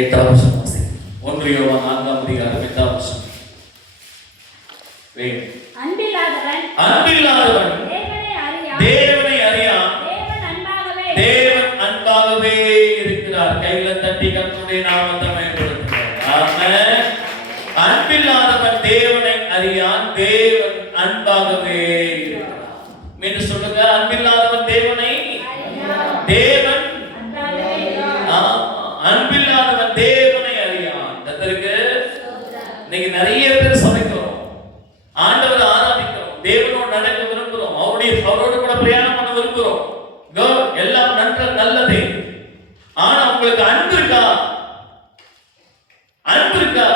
8ஆம் வசனம் வாசிக்கிறேன். 1 யோவான் 4ஆம் அதிகாரம் 8ஆம் வசனம். அன்பில்லாதவன் தேவனை அறியான், தேவன் அன்பாகவே இருக்கிறார். கைகளை தட்டி கர்த்தருடைய நாமத்தை மகிமைப்படுத்துங்கள். ஆமென். அன்பில்லாதவன் தேவனை அறியான், தேவன் அன்பாகவே இருக்கிறார். மீண்டும் சொல்லுங்க, அன்பில்லாதவன் தேவனை தேவன் அன்பில்லாதவன் தேவனை அறியான். கர்த்தருக்கு இன்னைக்கு நிறைய பேர் சமைக்கிறோம், ஆண்டவரை ஆராதிக்கிறோம், தேவனோடு நடக்க விரும்புகிறோம், அவரோடு கூட பிரயாணம் பண்ண விரும்புகிறோம். எல்லாம் நல்லதே. ஆனா உங்களுக்கு அன்பு இருக்கா? அன்பு இருக்கா?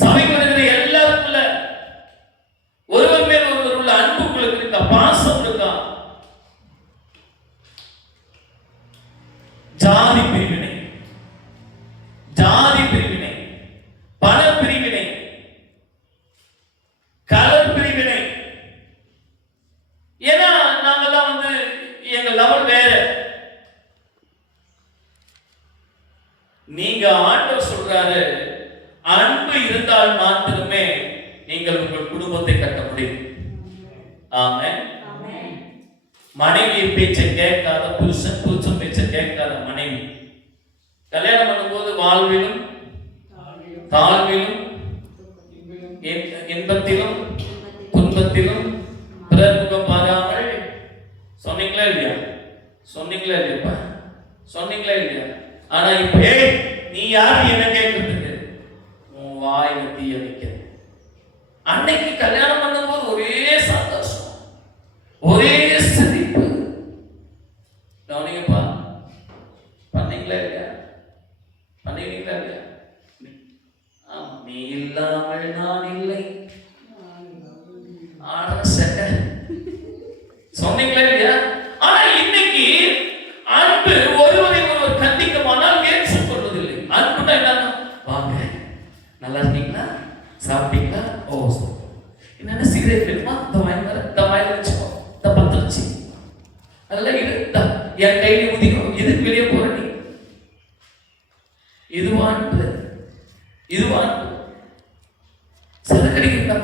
சபைக்கு வருகிற எல்லாருக்குள்ள ஒருவர் மேல் ஒருவர் உள்ள அன்பு உங்களுக்கு இருக்கா? பாசம் இருக்கா? ஜாதி பிரிவினை, ஜாதி பிரிவினை, பண பிரிவினை, கலர் பிரிவினை. ஏன்னா நாங்கெல்லாம் எங்க லெவல் வேற. நீங்க ஆண்டவர் சொல்றாரு, அன்பு இருந்தால் மாத்திரமே நீங்கள் உங்கள் குடும்பத்தை கட்ட முடியும். ஆமென். மனைவி பேச்சை கேட்காத புருஷன், புருஷன் பேச்சை கேட்காத மனைவி கல்யாணம் பண்ணும்போது வாழ்விலும் தாழ்விலும் இன்பத்திலும் துன்பத்திலும் பிறர்முகம் பாராமல். சொன்னீங்களா இல்லையா? சொன்னீங்களா இல்லையா? சொன்னீங்களா இல்லையா? ஆனா இப்ப நீ யாரு என்ன கேட்கறதுக்கு? உன் வாயில தீய வைக்க. அன்னைக்கு கல்யாணம் பண்ணும்போது ஒரே சந்தோஷம், ஒரே சிரிப்பு. கவனிங்கப்பா, பண்ணீங்களா இல்லையா? பண்ணீங்களா இல்லையா? நீ இல்லாமல் நான் இல்லை. சொன்னீங்களா இல்லையா? ஆனா இன்னைக்கு அன்பு ஒருவரை ஒருவர் கண்டிக்கமானால் ஏற்றுக்கொள்வதில்லை. அன்புனா என்ன? வாங்க, நல்லா இருக்கீங்களா, சாப்பிட்டீங்களா, ஓ என்னென்ன சிகரெட் வேணுமா, இந்த வாயில வச்சுக்கோ, இந்த பத்திரச்சி அதெல்லாம் இது என் கையில ஊதிக்கும், இதுக்கு வெளியே போற நீ. இதுவா அன்பு? இதுவா அன்பு? சரக்கடிக்கிறா,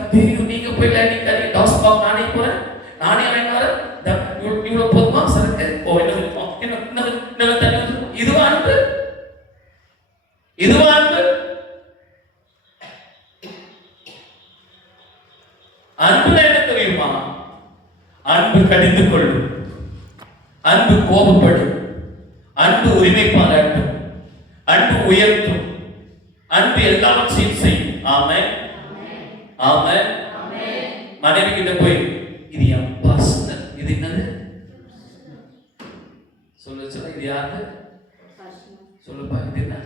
நீங்க போயில நீ கறி டாஸ் பாக் நானே போறேன், நானே வாங்கி வரேன், இவ்வளவு போதுமா சரக்கு, ஓ என்ன தண்ணி. இதுவா அன்பு? இதுவா அன்பு? அன்புல என்ன தெரியுமா? அன்பு கடிந்து கொள்ளும், அன்பு கோபப்படும், அன்பு உரிமை பாராட்டும், அன்பு உயர்த்தும், அன்பு எல்லாவற்றையும் செய்யும். ஆமென், ஆமென். மனைவி கிட்ட போய் இது என் பர்சனல், இது என்னது சொல்ல, இது யாரு சொல்லுப்பா, இது என்ன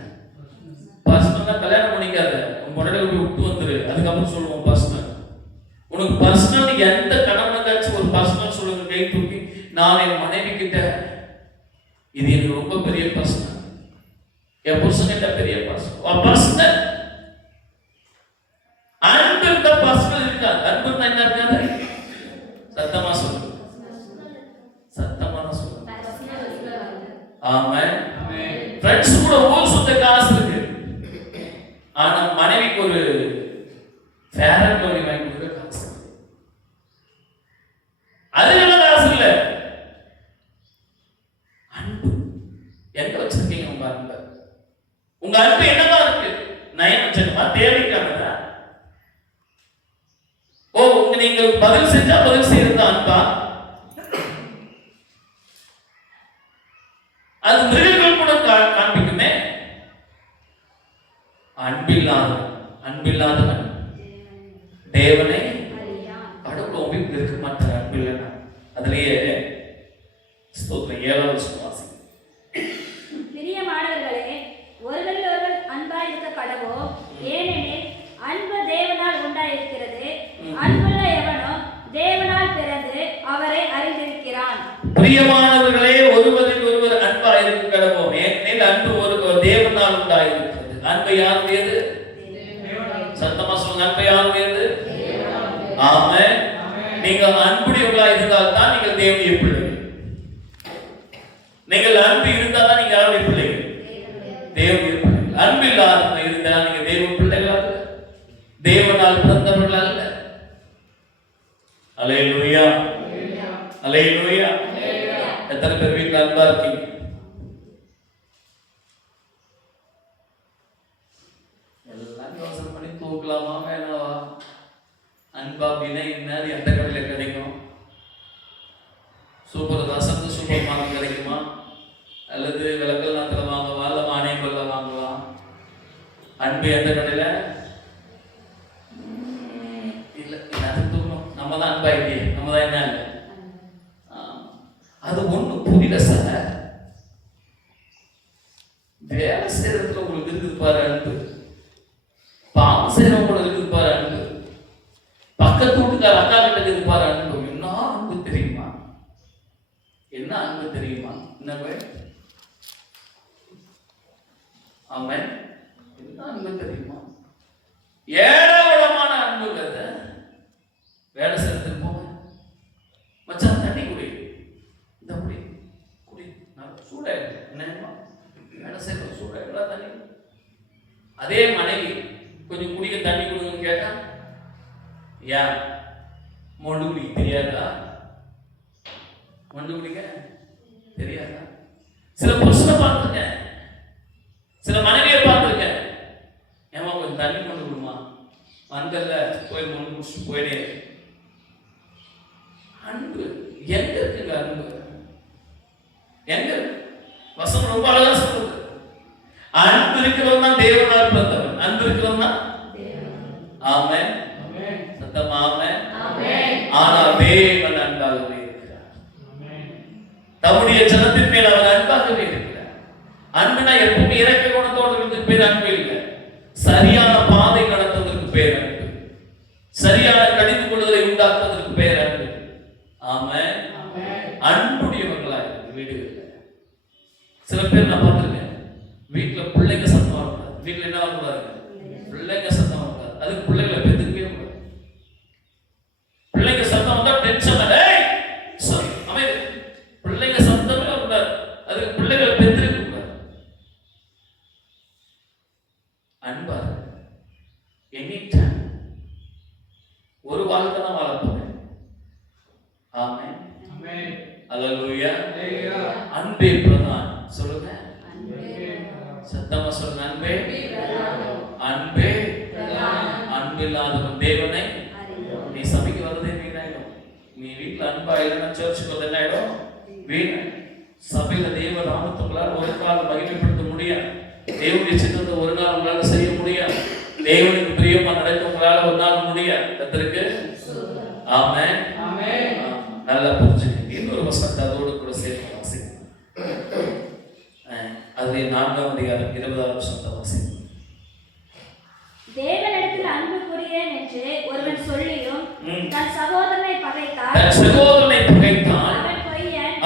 பர்சனல்? கல்யாணம் பண்ணிக்காத, உன் முன்னாடி விட்டு வந்துரு, அதுக்கப்புறம் சொல்லுவோம் பர்சனல். உனக்கு பர்சனல் எந்த கணவனுக்காச்சும் ஒரு பர்சனல் சொல்லுங்க, கை தூக்கி. நான் என் மனைவி கிட்ட இது எனக்கு ரொம்ப பெரிய பர்சனல், என் புருஷன் கிட்ட பெரிய பர்சனல். அன்பு இருக்க பர்சனல் இருக்காது. அன்பு என்ன இருக்காது? சத்தமா சொல்லு, சத்தமா சொல்லு. ஆமென். ஃப்ரெண்ட்ஸ் கூட ஊர் சுத்த காசு இருக்கு, ஆனா மனைவிக்கு ஒரு ஃபேர் அண்ட் லவ்லி வாங்கி கொடுக்க காசு, அதுல காசு இல்ல. அன்பு எங்க வச்சிருக்கீங்க? உங்க அன்பு, உங்க அன்பு என்னவா இருக்கு? நயம் வச்சிருக்கா? தேவைக்கானதா? ஓ, நீங்கள் பதில் செஞ்சா பதில் செய்யறது அன்பா? அது மிருகங்கள் கூட காண்பிக்குமே. அன்பில்லாதவன் தேவனை கடவுள் இருக்க மாட்டார். அன்பில்லைன்னா அதுலயே ஸ்தோத்திரம். 7ஆவது சுவாசி. பிரியமானவர்களே, ஒருவரில் ஒருவர் அன்பாய் இருக்க கடவோ, ஏனெனில் அன்பு தேவனால் உண்டாயிருக்கிறது. அன்புள்ள எவனோ தேவனால் பிறந்து அவரை அறிந்திருக்கிறான். பிரியமானவர்களே, ஒருவரில் ஒருவர் அன்பாய் இருக்க கடவோ, ஏனெனில் அன்பு ஒரு தேவனால் உண்டாயிருக்கிறது. அன்பு யாருடையது? சத்தமா சொல்லுங்க, அன்பு யாருடையது? ஆமென். நீங்க அன்புடையவர்களா இருந்தால் தான் நீங்கள் தேவனுடைய பிள்ளைகள். நீங்கள் அன்பு இருந்தால் தான் நீங்க யாருடைய பிள்ளைகள்? இருக்கிறவர்கள் அல்ல. அல்லேலூயா, அல்லேலூயா. எத்தனை பேர் வீட்டில் அன்பா இருக்கீங்க? எல்லாம் யோசனை பண்ணி தூக்கலாமா வேணாவா? அன்பா அப்படின்னா என்ன? எந்த கடையில் கிடைக்கும்? சூப்பர் ரசத்து சூப்பர் மார்க்கெட் கிடைக்குமா? அல்லது விளக்கல் நாத்தில் வாங்கவா? இல்லை மானியங்கள்ல வாங்கலாம்? அன்பு எந்த கடையில்? இல்லை, அது தூக்கணும். நம்ம தான் அன்பாயிட்டே, நம்ம தான் என்ன இல்லை. அது ஒண்ணு புரியல சார். வேலை செய்யறதுல உங்களுக்கு இருக்குது பாரு அன்பு, பாவம் செய்யறவங்களுக்கு இருக்குது பாரு அன்பு, பக்கத்து வீட்டுக்கார அக்கா கிட்ட இருக்குது பாரு அன்பு. என்ன அன்பு தெரியுமா? என்ன அன்பு தெரியுமா? என்ன ஆமென். என்ன அன்பு தெரியுமா? ஏராளமான அன்புங்கிறத வேலை செய்யறதுக்கு போங்க. மச்சான் தண்ணி குடி, இந்த குடி குடி, நான் சூடாயிடு என்ன வேலை செய்யறோம், சூடாயிடலாம் தண்ணி. அதே மனைவி கொஞ்சம் குடிக்க தண்ணி கொடுங்கன்னு கேட்டா, ஏன் மொண்டு குடிக்க தெரியாதா? மொண்டு குடிக்க தெரியாதா? சில புருஷனை பார்த்துருக்கேன், சில மனைவியை பார்த்துருக்கேன். ஏமா கொஞ்சம் தண்ணி கொண்டு கொடுமா, வந்தல போய் மொண்டு குடிச்சுட்டு போயிடே. அன்பு எங்க இருக்குங்க? அன்பு எங்க இருக்கு? வசனம் ரொம்ப அழகா சொல்லுது. அன்பு இருக்கிறவன் தான் தேவனால் பிறந்தவன். அன்பு இருக்கிறவன் தான். ஆமென், சத்தமா ஆமென். ஆனால் தேவன் அன்பாகவே இருக்கிறார். தம்முடைய ஜனத்தின் மேல் அவர் அன்பாகவே இருக்கிறார். அன்புனா எப்பவுமே இறக்க குணத்தோடு இருக்கிறதுக்கு பேர் அன்பு இல்லை. சரியான பாதை நடத்துவதற்கு பேர் அன்பு. சரியான கடிந்து கொள்வதை உண்டாக்குவதற்கு பேர் அன்பு. ஆமென். அன்புடையவர்களா இருக்கு வீடுகளில். சில பேர் நான் பார்த்துருக்கேன், வீட்டில் பிள்ளைங்க சத்தம் வரக்கூடாது. வீட்டில் என்ன வரக்கூடாது? பிள்ளைங்க சத்தம் வரக்கூடாது. அதுக்கு பிள்ளைகளை பெற்றுக்கவே கூடாது. பிள்ளைங்க சத்தம் வந்தா டென்ஷன். அமைதி. பிள்ளைங்க சத்தமே வரக்கூடாது. அதுக்கு பிள்ளைகளை பெற்றுக்க கூடாது. அன்பா எனி டைம் ஒரு வாழ்க்கை தான் வாழப்போங்க. ஆமென், அல்லேலூயா. அன்பே பிரதான். சொல்லுங்க, சத்தமா சொல்லுங்க. அன்பே, அன்பே. அன்பில்லாதவன் தேவனை. நீ சபைக்கு வரதே வீணாயிடும். நீ வீட்டுல அன்பா இல்லைன்னா சர்ச்சுக்கு வந்து என்ன ஆயிடும்? வீண். சபையில தேவ நாமத்துக்களால் ஒரு காலம் மகிமைப்படுத்த முடியாது. தேவனுடைய சின்னத்தை ஒரு நாள் உங்களால செய்ய முடியாது. தேவனுக்கு பிரியமா நடக்க உங்களால ஒரு நாள் முடியாது. கர்த்தருக்கு ஆமென். நல்லா புரிஞ்சுங்க. இன்னொரு வசனத்தை அதோடு கூட சேர்த்து வாசிக்கலாம். அது 4ஆம் அதிகாரம் 20ஆம் வசனத்தை வாசிக்கலாம். தேவனிடத்தில் அன்பு கூறுகிறேன் என்று ஒருவன் சொல்லியும் தன் சகோதரனை பகைத்தால்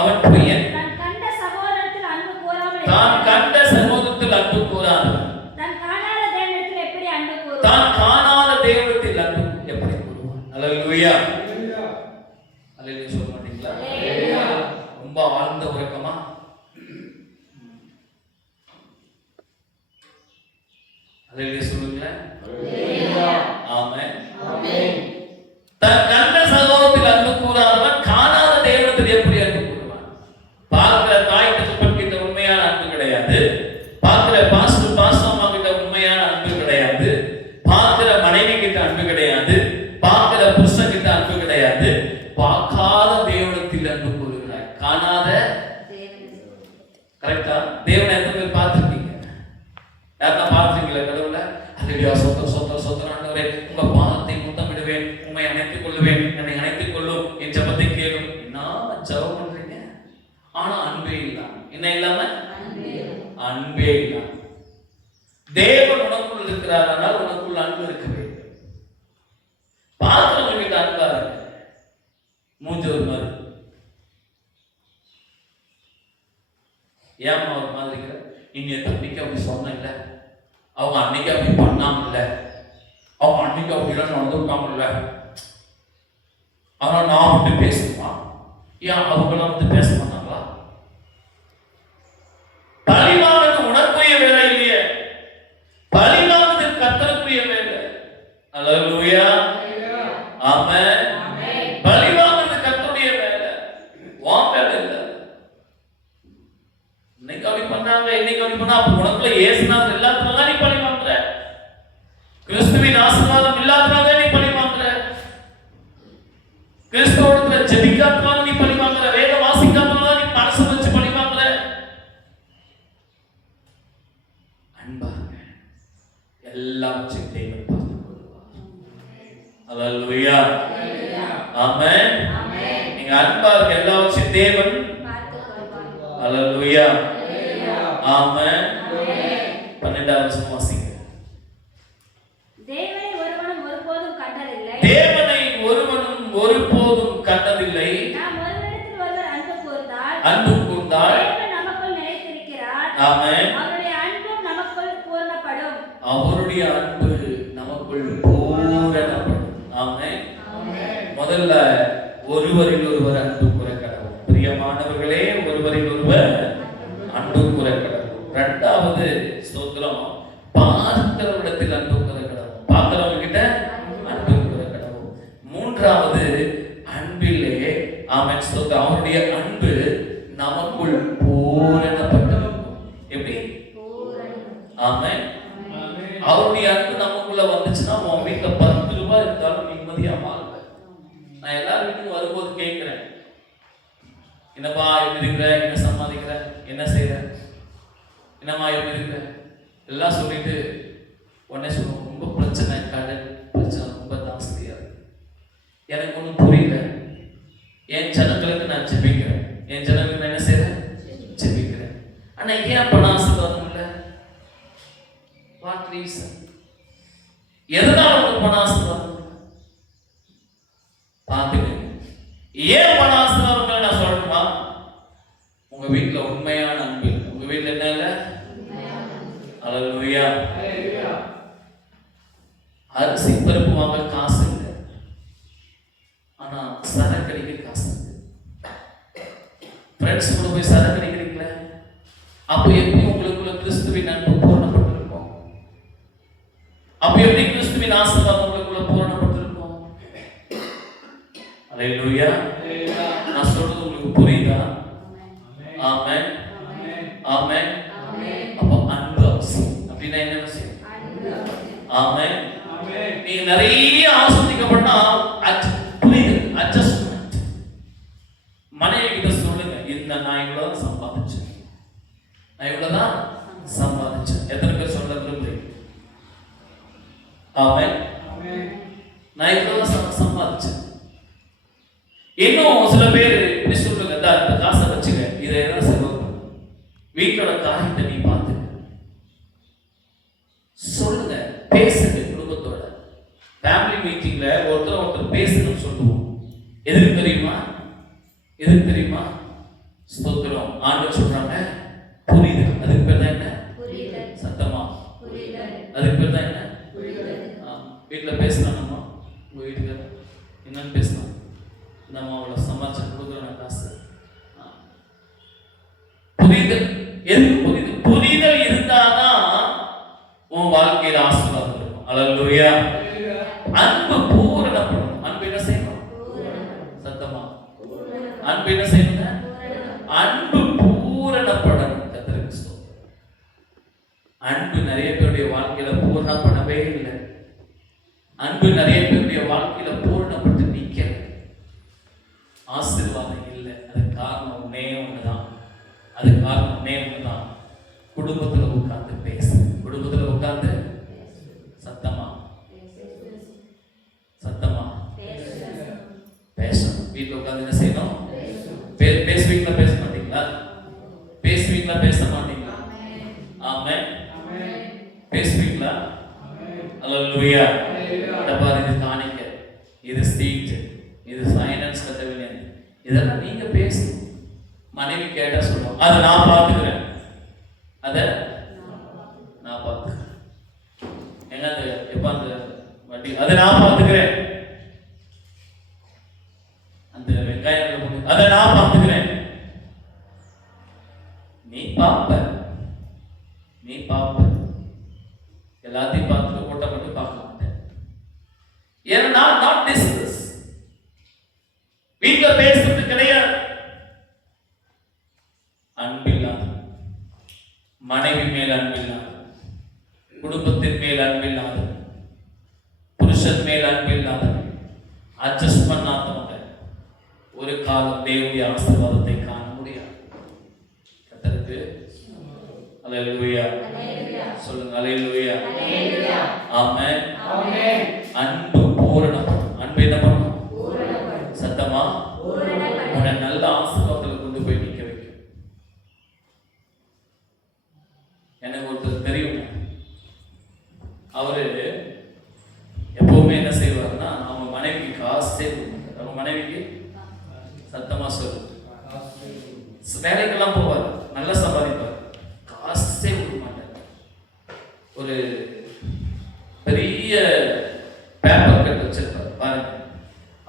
அவன் பொய்யன். தான் கண்ட சகோதரத்தில் அன்பு கூறாதவன் தான் காணாத தேவனிடத்தில் எப்படி அன்பு கூறுவான்? அல்லேலூயா. அல்லேலூயா சொல்ல மாட்டீங்களா? ரொம்ப ஆழ்ந்த உறக்கமா? அல்லேலூயா சொல்லுங்களேன். ஆமென். தன் கண்ட சகோதரத்தில் அன்பு கூறாதவன் காணாத தேவனிடத்தில் எப்படி அன்பு கூறுவான்? பார்க்கிற தாய் தகப்பன் கிட்ட உண்மையான அன்பு கிடையாது. பார்க்கிற பாஸ்டர் கிட்ட உண்மையான அன்பு கிடையாது. பார்க்கிற மனைவி கிட்ட அன்பு கிடையாது. பார்க்கிற புருஷன் கிட்ட அன்பு கிடையாது. பார்க்காத தேவனிடத்தில் அன்பு கூறுகிறாய். காணாத கரெக்டா? தேவனை எத்தனை பேர் பார்த்துருக்கீங்க? யாருன்னா பார்த்துருக்கீங்களா? கடவுளை அல்லேலூயா சொத்தம் ஆண்டவரே, உங்க பாதத்தை முத்தமிடுவேன், உண்மை அணைத்துக் கொள்ளுவேன், என்னை அணைத்துக் கொள்ளும், என் ஜெபத்தை கேளும். என்ன ஜெபம் பண்றீங்க? ஆனா அன்பே இல்லாம. என்ன இல்லாம? அன்பே இல்லாம. தேவன் உனக்குள் இருக்கிறார், ஆனால் உனக்குள் அன்பு இருக்க வேண்டும். பார்க்கிறவங்க கிட்ட அன்பா இருக்கு. மூஞ்சி ஒரு மாதிரி, ஏமா ஒரு மாதிரி இருக்கிற? நீங்க தம்பிக்கு அப்படி சொன்ன இல்ல, அவங்க அன்னைக்கு அப்படி பண்ணாமல்ல, அவங்க அன்னைக்கு அப்படிலாம் நடந்துட்டாங்கல்ல, ஆனா நான் அப்படி பேசுமா? ஏன் அவங்களாம் வந்து பேச மாட்டாங்களா? பழிவானது உனக்குரிய வேலை இல்லையே, பழிவானது கர்த்தருக்குரிய வேலை. அல்லேலூயா. இயேசுநாதர் இல்லாதனால நீ பழி வாங்குற, கிறிஸ்துவின் ஆசீர்வாதம் இல்லாதனால நீ பழி வாங்குற, கிறிஸ்துவோட ஜெபிக்காதனால நீ பழி வாங்குற, வேத வாசிக்காதனால நீ மனசு வச்சு பழி வாங்குற. அன்பாங்க எல்லாம் வச்சு தேவன் பார்த்துக் கொள்வார். அல்லேலூயா, ஆமென். நீங்க அன்பா இருக்க எல்லாம் வச்சு தேவன் பார்த்துக் கொள்வார். அல்லேலூயா, ஆமென். 12வது வசனம் வாசிங்க. தேவனை ஒருவனும் ஒருபோதும் கண்டதில்லை, தேவனை ஒருவனும் ஒருபோதும் கண்டதில்லை, நாம் ஒருவரிடத்தில் ஒருவர் அன்பு கூர்ந்தால் தேவன் நமக்குள் நிலைத்திருக்கிறார், ஆமென். அவருடைய அன்பும் நமக்குள் பூரணப்படும். அவருடைய அன்பு நமக்குள் பூரணப்படும். ஆமென். முதல்ல ஒருவரில் ஒருவர் அன்பு கூற கடவுள். பிரியமானவர்களே, ஒருவரில் ஒருவர் அன்பு கூற கடவுள். இரண்டாவது ஸ்தோத்திரம், பார்க்கிறவரிடத்தில் அன்பு கூற கடவுள். பார்க்கிறவங்க கிட்ட அன்பு கூற கடவுள். மூன்றாவது அன்பிலே, ஆமென் ஸ்தோத்திரம், அவருடைய அன்பு நமக்குள் பூரணப்பட்டிருக்கும். எப்படி? ஆமென். அவருடைய அன்பு நமக்குள்ள வந்துச்சுன்னா உன் வீட்டுல 10 ரூபாய் இருந்தாலும் நிம்மதியா வாழ்வ. நான் எல்லா வீட்டுக்கும் வரும்போது கேட்கிறேன், என்னப்பா எப்படி இருக்கிற, என்ன சம்பாதிக்கிற, என்ன செய்யற, என்னம்மா எப்படி இருக்கிற எல்லாம் சொல்லிட்டு உடனே சொல்லுவோம், ரொம்ப பிரச்சனை, கடன் பிரச்சனை ரொம்ப ஜாஸ்தியா இருக்கு, எனக்கு ஒன்றும் புரியல, என் ஜனங்களுக்கு நான் ஜெபிக்கிறேன், என் ஜனங்களுக்கு நான் என்ன செய்யறேன், ஜெபிக்கிறேன். ஆனா ஏன் அப்ப நான் ஆசீர்வாதம் இல்லை? What reason? எதனால உங்களுக்கு பண ஆசீர்வாதம் பார்த்துக்கங்க. ஏன் பண ஆசீர்வாதம் நான் சொல்லணுமா? உங்க வீட்டுல உண்மையான அன்பு. உங்க வீட்டுல என்ன இல்ல? அல்லேலூயா. அரிசி பருப்பு வாங்க காசு இல்லை, ஆனா சரக்கு அடிக்க காசு இருக்கு. ஃப்ரெண்ட்ஸ் கூட போய் சரக்கு அடிக்கிறீங்களா? அப்போ எப்படி உங்களுக்குள்ள கிறிஸ்துவின் அன்பு பூரணப்பட்டிருக்கும்? அப்போ எப்படி கிறிஸ்துவின் ஆசீர்வாதம் உங்களுக்குள்ள பூரணப்பட்டிருக்கும்? அல்லேலூயா. நான் சொல்றது உங்களுக்கு புரியுதா? ஆமென், ஆமென். அப்போ அன்பு அவசியம். அப்படின்னா என்ன அவசியம்? ஆமென். நீங்க நிறைய ஆஸ்வதிக்கப்பட்டா அட்ஜஸ்ட்மெண்ட். மனைவி கிட்ட சொல்லுங்க, இந்த நான் இவ்வளவுதான் சம்பாதிச்சேன், நான் இவ்வளவுதான் சம்பாதிச்சேன். எத்தனை பேர் சொல்ல விரும்புறீங்க? ஆமென். நான் இவ்வளவுதான் சம்பாதிச்சேன். இன்னும் சில பேர் இப்படி சொல்லுங்க, இந்த காசை வச்சுக்க, இதை எதாவது செலவு பண்ணு, வீட்டோட காரியத்தை நீ பார்த்துக்க. சொல்லுங்க, பேசுங்க குடும்பத்தோட. ஃபேமிலி மீட்டிங்ல ஒருத்தர் பேசணும்னு சொல்லுவோம். எதுக்கு தெரியுமா? எதுக்கு தெரியுமா? ஸ்தோத்திரம். ஆண்டவர் சொல்றாங்க புரியுது. அதுக்கு பேர் தான் என்ன? சத்தமா அதுக்கு பேர் தான் என்ன? வீட்டுல பேசலாமா? உங்க வீட்டுக்கு என்னன்னு பேசலாம்? நம்ம அவளை சமாச்சாரம் கொடுக்குறோம் காசு. புரிதல். எதுக்கு புரிதல்? புரிதல் இருந்தாதான் உன் வாழ்க்கையில ஆசீர்வாதம் இருக்கும். அல்லேலூயா. அன்பு பூரணப்படும். அன்பு என்ன செய்யணும்? சத்தமா அன்பு என்ன செய்யணும்? அன்பு பூரணப்படணும். கர்த்தருக்கு ஸ்தோத்திரம். அன்பு நிறைய பேருடைய வாழ்க்கையில பூரணப்படவே இல்லை. அன்பு நிறைய பேருடைய வாழ்க்கையில பூரணப்பட்டு நிக்கல, ஆசீர்வாதம் இல்லை. அதுக்கு காரணம் ஒன்னே ஒண்ணுதான். அதுக்கு காரணம் ஒன்னே ஒண்ணுதான். குடும்பத்துல உட்கார்ந்து பேசு. குடும்பத்துல உட்கார்ந்து சத்தமா சத்தமா பேசணும். வீட்டுல உட்கார்ந்து என்ன செய்யணும்? பேசுவீங்களா? பேச மாட்டீங்களா? பேசுவீங்களா? பேச மாட்டீங்களா? ஆமென். பேசுவீங்களா? அல்லேலூயா. பாரு, இது காணிக்க, இது ஸ்டீட், இது ஃபைனான்ஸ் கட்டவில்லை, இதெல்லாம் நீங்க பேசணும். மனைவி கேட்டா சொல்லுவோம், அதை நான் பார்த்துக்கிறேன், அதை நான் பார்த்துக்கிறேன். எங்க அந்த எப்ப அந்த வட்டி, அதை நான் பார்த்துக்கிறேன். அந்த வெங்காயம், அதை நான் பார்த்துக்கிறேன். நீ பார்ப்ப, நீ பார்ப்ப, எல்லாத்தையும் பார்த்துட்டு ஓட்ட மட்டும் பார்க்க மாட்டேன். ஏன்னா நாட் டிஸ்கஸ். வீட்டுல பேசுறது கிடையாது. அன்பில்லாத மனைவி மேல் அன்பில்லாத, குடும்பத்தின் மேல் அன்பில்லாத, புருஷன் மேல் அன்பில்லாத, அட்ஜஸ்ட் பண்ணாதவங்க ஒரு காலம் தேவனுடைய ஆசீர்வாதத்தை காண முடியாது. கர்த்தருக்கு அல்லேலூயா சொல்லுங்க. அல்லேலூயா. ஆமென். அன்பு பூரணப்படும். அன்பு என்ன பண்ணும்? சத்தமா உன்னை நல்ல ஆசீர்வாதத்தில் கொண்டு போய் நிற்க வைக்கும். எனக்கு ஒருத்தர் தெரியும். அவரு எப்பவுமே என்ன செய்வாருன்னா, அவங்க மனைவிக்கு காசு சேர்த்து கொடுத்தாரு. அவங்க மனைவிக்கு சத்தமா சொல்லு, வேலைக்கெல்லாம் போவார், நல்லா சம்பாதிப்பார், காசே கொடுக்க மாட்டார். ஒரு பெரிய பேப்பர் கட் வச்சிருப்பார் பாருங்க.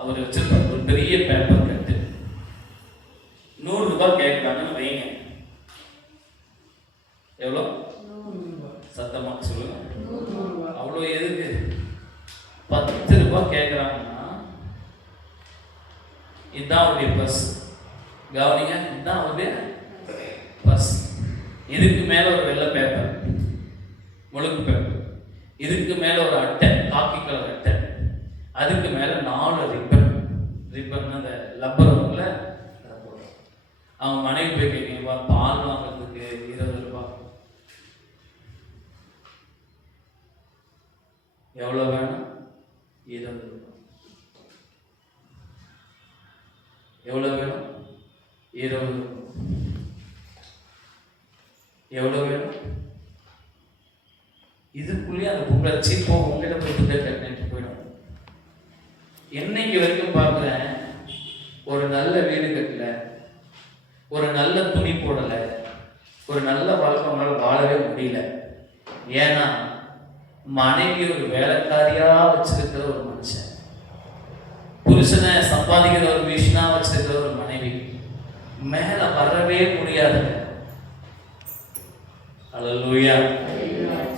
அவர் வச்சிருப்பார் ஒரு பெரிய பேப்பர் கட்டு. 100 ரூபாய் கேட்கிறாங்கன்னு வைங்க. எவ்வளோ? சத்தமா சொல்லுங்க. அவ்வளோ எதுக்கு? 10 ரூபாய் கேட்கிறாங்கன்னா இதுதான் அவருடைய பர்ஸ். கவனிங்க, இதுதான் அவருடைய பர்ஸ். இதுக்கு மேல ஒரு வெள்ளை பேப்பர், முழுக்கு பேப்பர், இதுக்கு மேல ஒரு அட்டை, காக்கி கலர் அட்டை, அதுக்கு மேல 4 ரிப்பன். ரிப்பன் அந்த லப்பர் வரும்ல, அவங்க மனைவி போய் கேட்கீங்க, பால் வாங்குறதுக்கு 20 ரூபாய். எவ்வளவு வேணும்? 20 ரூபாய். எவ்வளவு வேணும்? 20 ரூபாய். எவ்வளவு வேணும்? இதுக்குள்ளேயே அந்த பொங்கலை சீப்போ உங்ககிட்ட போய் கட்டிட்டு போயிடும். என்னைக்கு வரைக்கும் பார்க்குறேன், ஒரு நல்ல வீடு கட்டல, ஒரு நல்ல துணி போடல, ஒரு நல்ல வாழ்க்கை அவங்களால வாழவே முடியல. ஏன்னா மனைவி ஒரு வேலைக்காரியா வச்சிருக்கிற ஒரு மனுஷன், புருஷனை சம்பாதிக்கிற ஒரு மிஷினா வச்சிருக்கிற ஒரு மனைவி மேல வரவே முடியாது. அல்லேலூயா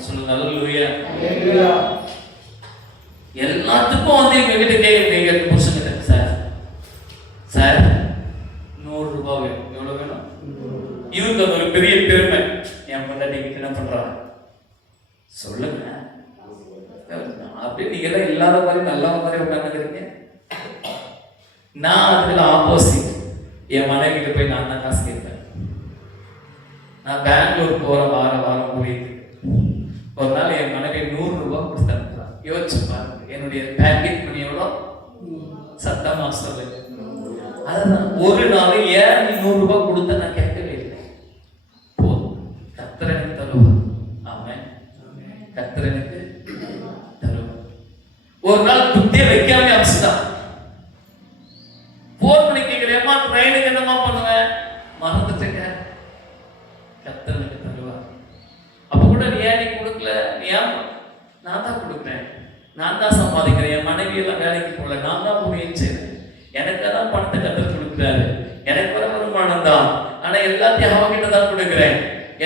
சொல்லுங்க. அல்லேலூயா. எல்லாத்துக்கும் வந்து எங்க வீட்டு கேட்க புருஷன் கிட்ட, சார் சார் 100 ரூபாய் வேணும். எவ்வளவு வேணும்? இவங்க ஒரு பெரிய பெருமை. என் பொண்டாட்டி கிட்ட என்ன பண்றாங்க சொல்லுங்க. அப்படி நீங்க எல்லாம் இல்லாத மாதிரி நல்ல மாதிரி உட்காந்துக்கிறீங்க. நான் அதுல ஆப்போசிட். என் மனைவி கிட்ட போய் நான் தான் காசு கேட்பேன். நான் பெங்களூர் போற வாரம் போயிட்டு ஒரு நாள் என் மனைவி 100 ரூபாய் கொடுத்து அனுப்புறான். யோசிச்சு பாருங்க, என்னுடைய பேக்கெட் மணி எவ்வளோ? சத்தமா சொல்லுங்க. அதுதான் ஒரு நாள் ஏன் நீ 100 ரூபாய் கொடுத்த நான் கேட்கவே இல்லை. போதும், கர்த்தர் எனக்கு தருவார். ஆமென். கர்த்தர் எனக்கு தருவார். ஒரு நாள் புத்திய வைக்காம அமிச்சுதான் போன் பண்ணி கேட்கிறேன், ட்ரெயினுக்கு என்னமா பண்ணுவேன்? மறந்துட்டேங்க. கர்த்தர் எனக்கு தருவார். அப்ப கூட நீ ஏன் நீ கொடுக்கல? நீ ஏன்? நான் தான் கொடுக்குறேன், நான் தான் சம்பாதிக்கிறேன். என் மனைவி எல்லாம் வேலைக்கு போகல, நான் தான் முயற்சி செய்றேன். எனக்கு தான் பணத்தை கர்த்தர் கொடுக்குறாரு, எனக்கு வர வருமானம் தான். ஆனா எல்லாத்தையும் அவகிட்ட தான் கொடுக்குறேன்.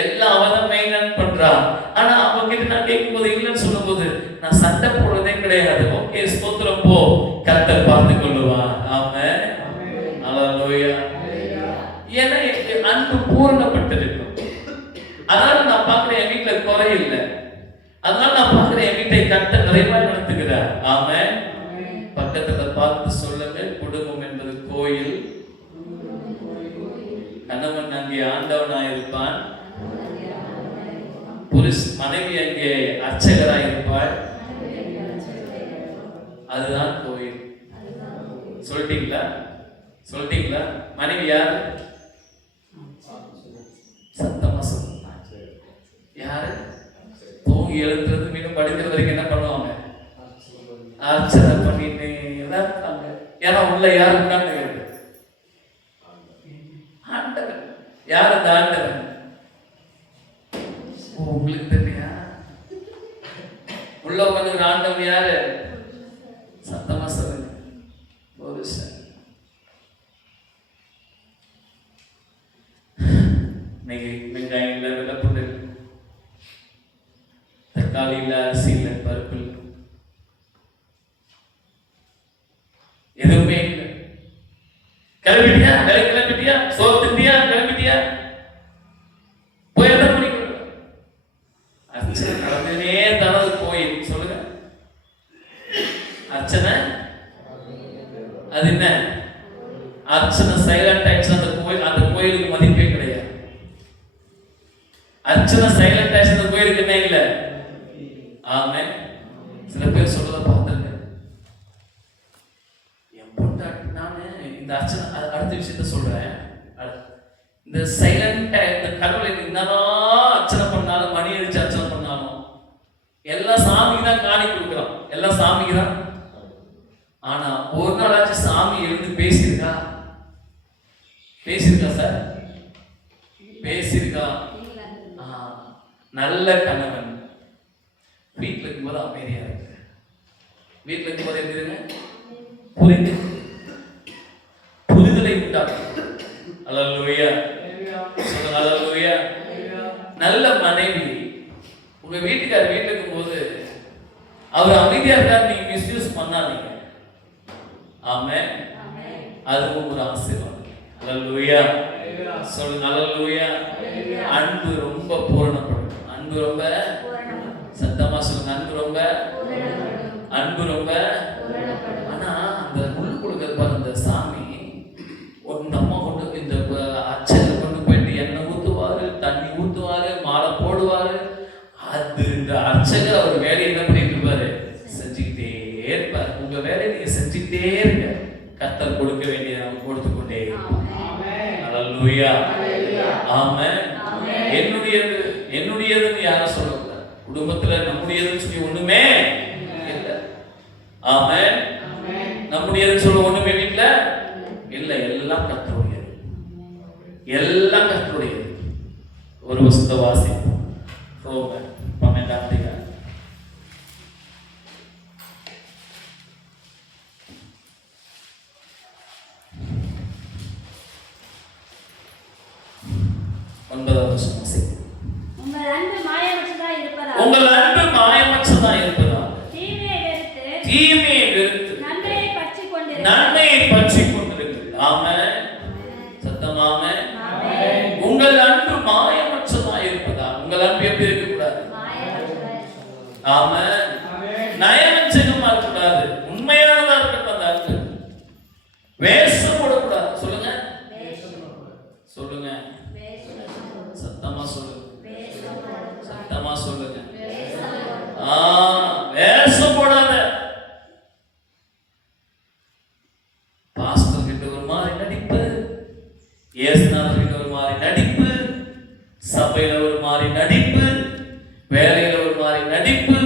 எல்லாம் அவ தான் மெயின்டைன் பண்றா. ஆனா அவகிட்ட நான் கேட்கும் போது இல்லைன்னு சொல்லும் போது நான் சண்டை போடுறதே கிடையாது. ஓகே, ஸ்தோத்திரம், போ, கர்த்தர் பார்த்து கொள்ளுவான். ஆமென். அல்லேலூயா. ஏன்னா அன்பு பூரணப்பட்டிருக்கும். அதனால நான் பார்க்கிறேன் என் வீட்டுல குறை இல்லை. அதனால நான் பார்க்கிறேன் என் வீட்டை கர்த்தர் நிறைவாய் நடத்துகிறார். ஆமென். பக்கத்துல பார்த்து சொல்லுங்க, குடும்பம் என்பது கோயில். கணவன் அங்கே ஆண்டவனாய் இருப்பான், மனைவி அங்கே அர்ச்சகராய் இருப்பாள். அதுதான் கோயில். சொல்லிட்டீங்களா? சொல்லிட்டீங்களா? மனைவி யாரு? சத்தமா சொல்லுங்க. யாரு? தூங்கி எழுதுறது மீண்டும் படிக்கிறது வரைக்கும் என்ன பண்ணுவாங்க? அர்ச்சனை பண்ணிட்டு தான் இருப்பாங்க. ஏன்னா உள்ள யாரு உட்கார்ந்து? ஆண்டவன். யார் அந்த ஆண்டவன்? உங்களுக்கு தெரியா? உள்ள உட்கார்ந்து ஆண்டவன் யாரு? சத்தமா சொல்லுங்க. புருஷன். இன்னைக்கு வெங்காயம் இல்லை, வெள்ளப்பூண்டு இல்லை, தக்காளி இல்லை, அரிசி இல்லை, பருப்பு இல்லை, எதுவுமே இல்லை. கிளம்பிட்டியா? வேலை கிளம்பிட்டியா? சோறு திண்டியா? கிளம்பிட்டியா? போய் எதை முடிக்கணும்? அர்ச்சனை சைலண்ட் ஆக்ஷன் போயிருக்குன்னே இல்ல. ஆமென். சில பேர் சொல்றத பார்த்திருக்கேன். என் பொண்டாட்டி நானு இந்த அர்ச்சனை அடுத்த விஷயத்த சொல்றேன். இந்த சைலண்டா இந்த கடவுளை என்னதான் அர்ச்சனை பண்ணாலும் மணி அடிச்சு அர்ச்சனை பண்ணாலும் எல்லாம் சாமிக்கு தான் காணி கொடுக்குறோம், எல்லாம் சாமிக்கு தான். ஆனா ஒரு நாளாச்சும் சாமி எழுந்து பேசியிருக்கா? பேசியிருக்கா சார்? பேசியிருக்கா? நல்ல கணவன் வீட்டில் இருக்கும்போது அமைதியா இருக்கு, வீட்டில் இருக்கும்போது எப்படி இருங்க? புரிதலை உண்டாக்கும். அல்லேலூயா, சொல்லுங்க அல்லேலூயா. நல்ல மனைவி உங்க வீட்டுக்காரர் வீட்டில் இருக்கும்போது அவர் அமைதியா இருக்காரு, நீங்க மிஸ்யூஸ் பண்ணாதீங்க. ஆமென். அதுவும் ஒரு ஆசீர்வாதம். அல்லேலூயா, சொல்லுங்க அல்லேலூயா. அன்பு ரொம்ப பூரணப்படும். அன்பு ரொம்ப சத்தமா சொல்லுங்க. அன்பு ரொம்ப. ஆனா அந்த முள் கொடுக்கறது பாருங்க, அந்த சாமி இந்த அம்மா கொண்டு இந்த அச்சத்தை கொண்டு போயிட்டு எண்ணெய் ஊத்துவாரு, தண்ணி ஊத்துவாரு, மாலை போடுவாரு. அது இந்த அர்ச்சகர் அவர் வேலையை என்ன பண்ணிட்டு இருப்பாரு? செஞ்சுக்கிட்டே இருப்பாரு. உங்க வேலையை நீங்க செஞ்சுக்கிட்டே இருங்க, கர்த்தர் கொடுக்க வேண்டிய நம்ம கொடுத்து கொண்டே. அல்லேலூயா, ஆமென். என்னுடையதுன்னு யாரும் சொல்லக்கூடாது. குடும்பத்துல நம்முடையதுன்னு சொல்லி ஒண்ணுமே இல்லை. ஆமென். நம்முடையதுன்னு சொல்ல ஒண்ணுமே வீட்டுல இல்லை, எல்லாம் கர்த்தருடையது, எல்லாம் கர்த்தருடையது. ஒரு வசனத்தை வாசிப்போம். ரோமர் 12ஆம் அதிகாரம். உங்கள் அன்பு மாயமற்றதாய் இருப்பதால் தீமையை வெறுத்து நன்மையை பற்றிக் கொண்டிருங்கள். ஆமென். சத்தமாமே. உங்கள் அன்பு மாயமற்றதாய் இருப்பதால். உங்கள் அன்பு எப்படி இருக்க கூடாது? ஆமென். நயவஞ்சகமா இருக்க கூடாது, உண்மையானதா இருக்கணும். அந்த அன்பு வேஷம் போடக்கூடாது. சொல்லுங்க, சொல்லுங்க, சத்தமா சொல்லுங்க, சத்தமா சொல்லுங்க. வேஷம் போடாத. பாஸ்டர் கிட்ட ஒரு மாதிரி நடிப்பு, இயேசுநாதர் கிட்ட ஒரு மாதிரி நடிப்பு, சபையில ஒரு மாதிரி நடிப்பு, வேலையில ஒரு மாதிரி நடிப்பு.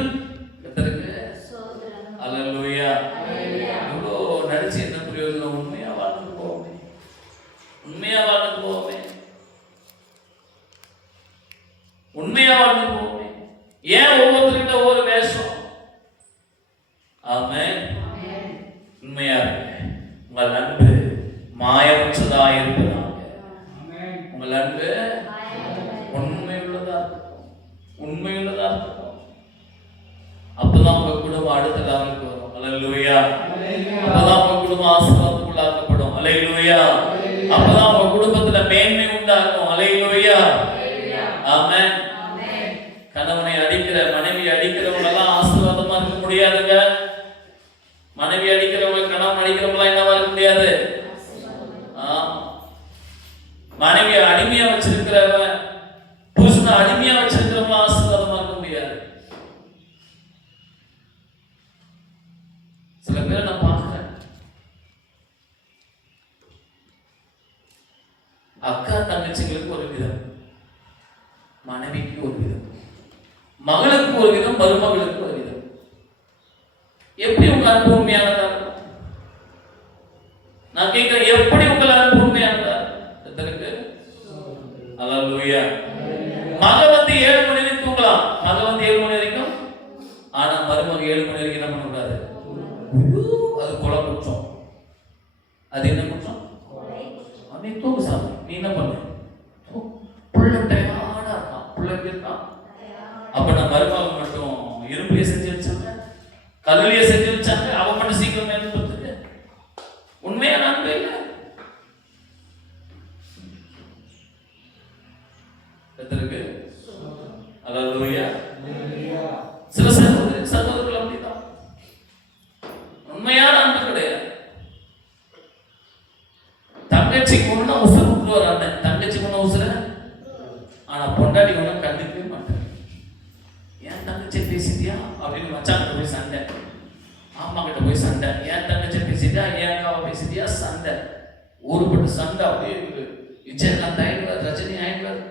அல்லேலூயா. இவ்வளோ நடிச்சு என்ன பிரயோஜனம்? உண்மையா வாழ்ந்து போவோமே, உண்மையா வாழ்ந்து போவோமே, உண்மையா வாழ்ந்து போவோமே. ஏன் ஒவ்வொருத்தருக்கிட்ட ஒவ்வொரு வேஷம்? ஆமென். உண்மையா இருக்கு. உங்கள் அன்பு மாயமற்றதா இருப்பதாக. உங்கள் அன்பு உண்மையுள்ளதா இருக்கட்டும், உண்மையுள்ளதா இருக்கட்டும். அப்பதான் உங்க குடும்பம் அடுத்த லெவலுக்கு வரும். அல்லேலூயா. அப்பதான் உங்க குடும்பம் ஆசீர்வாதத்துக்குள்ளாக்கப்படும். அல்லேலூயா. அப்பதான் உங்க குடும்பத்துல மேன்மை உண்டாகும். அல்லேலூயா, ஆமென். கணவனை அடிக்கிற மனைவி அடிக்கிறவங்க எல்லாம் ஆசீர்வாதமா இருக்க முடியாதுங்க. மனைவி அடிக்கிறவங்க கணவன் அடிக்கிறவங்க என்னவா இருக்க முடியாது. மனைவியை அடிமையா வச்சிருக்கிறவன் புருஷனை அடிமையா வச்சிருக்கிறவங்க ஆசீர்வாதமா இருக்க முடியாது. சில பேரை நான் பார்க்கிறேன், அக்கா தங்கச்சிங்களுக்கு ஒரு விதம், மனைவிக்கு ஒரு விதம், மகளுக்கு ஒரு விதம், மருமகளுக்கு ஒரு விதம். எப்படி உங்க அன்பு உண்மையானதா இருக்கும்? நான் கேட்கிறேன், எப்படி உங்கள் அன்பு உண்மையானதா இருக்கு? அல்லேலூயா. மக வந்து 7 மணி வரைக்கும் தூங்கலாம், மக வந்து 7 மணி வரைக்கும். ஆனா மருமக 7 மணி வரைக்கும் என்ன பண்ணக்கூடாது? அது கொலை குற்றம். அது என்ன குற்றம்? நீ தூங்கு சாமி, நீ என்ன பண்ண? புள்ள டயர்டா இருக்கான், புள்ள இருக்கான். அப்ப நான் மருமக மட்டும் இரும்பையே செஞ்சு வச்சாங்க, கல்லையே செஞ்சு வச்சாங்க, அவ மட்டும் சீக்கிரம் எழுந்துட்டு. உண்மையா நன்மை இல்லை. எத்தருக்கு? அல்லேலூயா. சில சகோதரர்கள் அப்படிதான், உண்மையான அன்பு கிடையாது. தங்கச்சி கொண்டு உசுறு விட்டுருவார் அண்ணன், தங்கச்சி கொண்டு உசுர. ஆனா பொண்டாட்டி கொண்டு ஊருப்பட்டு சண்டை அப்படியே இருக்குது. விஜயகாந்த் ஆயிடுவார், ரஜினி ஆயிடுவார்,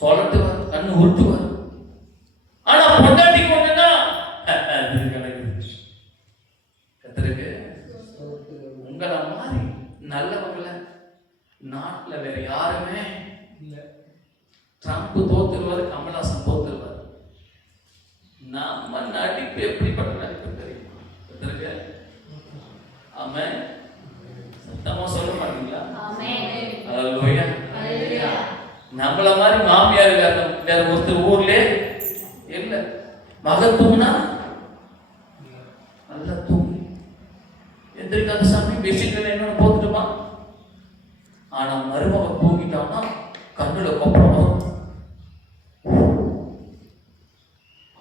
சொல்லட்டுவார், கண்ணு உருட்டுவார். ஆனா பொண்டாட்டி கொண்டுனா கத்திருக்கு. உங்களை மாதிரி நல்லவங்கள நாட்டுல வேற யாருமே இல்லை. ட்ரம்ப் தோத்துருவாரு, கமல்ஹாசன் தோத்துருவாரு. நம்ம நடிப்பு எப்படிப்பட்ட நடிப்பு தெரியுமா? கத்திருக்கு. ஆமென். சத்தமா சொல்ல மாட்டீங்களா? அல்லேலூயா. நம்மள மாதிரி மாமியார் வேற ஒருத்தர் ஊர்ல இல்ல. மகன் தூங்கினா நல்லா தூங்கி எந்திரிக்காத சாமி பேசிக்கல என்னன்னு போத்துட்டுமா. ஆனா மருமகன் தூங்கிட்டான்னா கண்ணுல கொப்பளம்.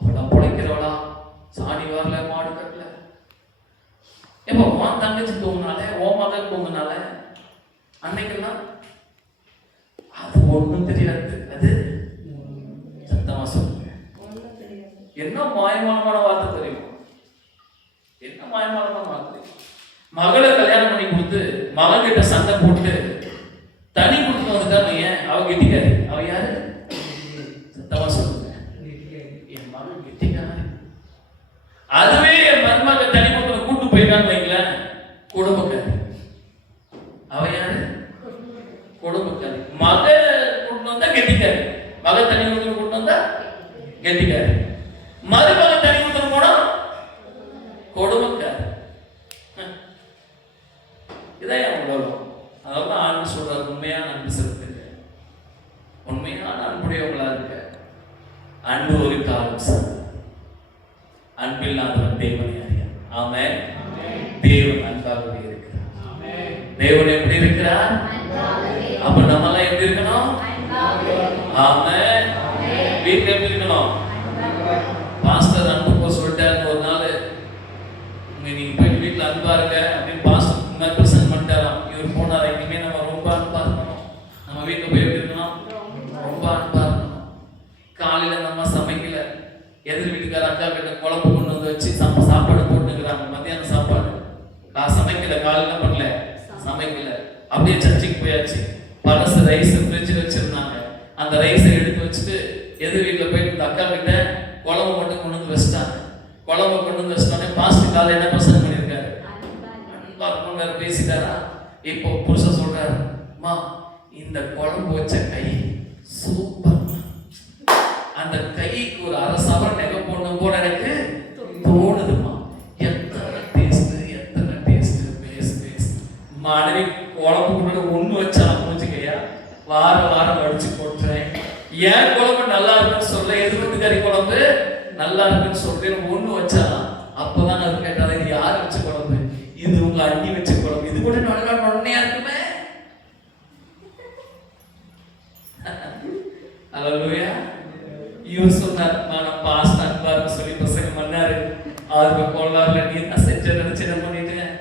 அவளா பொழைக்கிறவளா? சாணி வரல, மாடு கட்டல. எப்ப உன் தங்கச்சி தூங்கினால, உன் மகன் தூங்கினால அன்னைக்கெல்லாம் அது ஒண்ணும் தெரியாது. அது சத்தமா சொல்லுங்க. என்ன மாயமான வார்த்தை தெரியுமா? என்ன மாயமான வார்த்தை? மகளை கல்யாணம் பண்ணி கொடுத்து மகன் கிட்ட சண்டை போட்டு தனி கொடுத்து வந்துட்டான்னு ஏன் அவ கெட்டிக்காரு. அவ யாரு? சத்தமா சொல்லுங்க. என் மகன் கெட்டிக்காரு. அதுவே என் மருமக தனி கொடுத்து கூட்டு போயிட்டான்னு வைங்களேன், குடும்பக்காரி. அவ யாரு? குடும்பக்காரி. மக கூட்டு வந்தா கெட்டிக்காரி, மக தனி கொடுத்து கூட்டு வந்தா கெட்டிக்காரி, மருமக தனி கொடுத்து போனா கொடுமைக்காரி. இதான் என் உலகம். அதாவது ஆண்டு சொல்றாரு, உண்மையான அன்பு செலுத்துங்க, உண்மையான அன்புடையவங்களா இருக்க. அன்பு ஒரு காலம் சார், அன்பில்லாதவன் தேவனை அறியா. ஆமென். தேவன் அன்பாகவே இருக்கிறார். தேவன் எப்படி இருக்கிறார்? அப்ப நம்ம எல்லாம் எப்படி இருக்கணும்? ஆமென். வீட்டுல எப்படி இருக்கணும்? பாஸ்டர் அன்பு சொல்லிட்டாரு ஒரு நாள், நீங்க போய் வீட்டுல அன்பா இருக்க அப்படின்னு பாஸ்டர் பிரசன்ட் பண்ணிட்டாராம். இவர் போனாரா, இனிமே நம்ம ரொம்ப அன்பா இருக்கணும், நம்ம வீட்டுல போய் எப்படி இருக்கணும்? ரொம்ப அன்பா இருக்கணும். காலையில நம்ம சமைக்கல, எதிர் வீட்டுக்கார அக்கா கிட்ட குழம்பு கொண்டு வந்து வச்சு சாப்பாடு போட்டுக்கிறாங்க. மத்தியானம் சாப்பாடு நான் சமைக்கல, காலையில பண்ணல, சமைக்கல. அப்படியே சர்ச்சுக்கு போயாச்சு. பழசு ரைஸ் ஃப்ரிட்ஜில் வச்சிருந்தாங்க. அந்த ரைஸை எடுத்து வச்சுட்டு எதிர் வீட்டில் போயிட்டு இந்த அக்கா கிட்ட குழம்பு மட்டும் கொண்டு வந்து வச்சுட்டாங்க. குழம்பு கொண்டு வந்து வச்சுட்டோன்னே பாஸ்டர் காலையில் என்ன பசங்க பண்ணியிருக்காரு? அன்பா இருக்கும் வேற பேசிட்டாரா. இப்போ புருஷன் சொல்றாரு, அம்மா இந்த குழம்பு வச்ச கை சூப்பர், அந்த கைக்கு ஒரு அரை சவரன் நகை போடணும் போல எனக்கு தோணுதுமா. எத்தனை டேஸ்ட், எத்தனை டேஸ்ட், பேஸ்ட். மனைவி குழம்பு கொண்டு ஒண்ணு வச்சா புரிஞ்சுக்கையா, வாரம் வாரம் வடிச்சு போட்டுறேன். ஏன் குழம்பு நல்லா இருக்குன்னு சொல்ல, எது வீட்டுக்காரி குழம்பு நல்லா இருக்குன்னு சொல்றேன், ஒண்ணு வச்சா. அப்பதான் நான் கேட்டாலே, இது யாரு வச்ச குழம்பு? இது உங்க அண்ணி வச்ச குழம்பு. இது கூட நொன்னையா இருக்குமே. அல்லேலூயா. இவர் சொன்னார், நான் பாஸ்ட் அன்பா இருக்கு சொல்லி பசங்க பண்ணாரு. ஆறு கோளாறுல நீ தான் செஞ்ச நினைச்சு என்ன பண்ணிட்டேன்.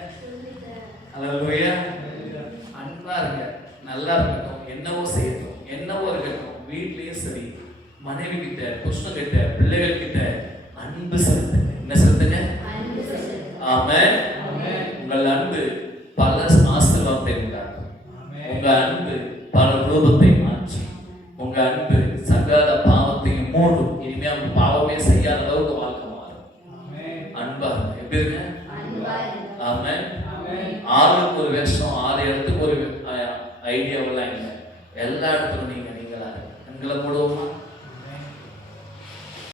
அல்லேலூயா. அன்பா இருக்க, நல்லா இருக்கட்டும், என்னவோ செய்யட்டும், என்னவோ இருக்கட்டும். வீட்லயும் சரி, மனைவி கிட்ட, புருஷன் கிட்ட, பிள்ளைகள் கிட்ட அன்பு செலுத்துங்க. என்ன செலுத்துங்க? ஆமென். உங்கள் அன்பு பல ஆசீர்வாதத்தை உண்டாக்கும். உங்க அன்பு பல ரூபத்தை மாற்றும். உங்க அன்பு சகல பாவத்தையும் மூடும். இனிமே அவங்க பாவமே செய்யாத அளவுக்கு வாழ்க்கை மாறும். அன்பா எப்படி இருங்க? ஆமென். ஆளுக்கு ஒரு வேஷம், 6 இடத்துக்கு ஒரு ஐடியாவெல்லாம் இல்லை. எல்லா இடத்துலும் நீங்களா எங்களை போடுவோமா?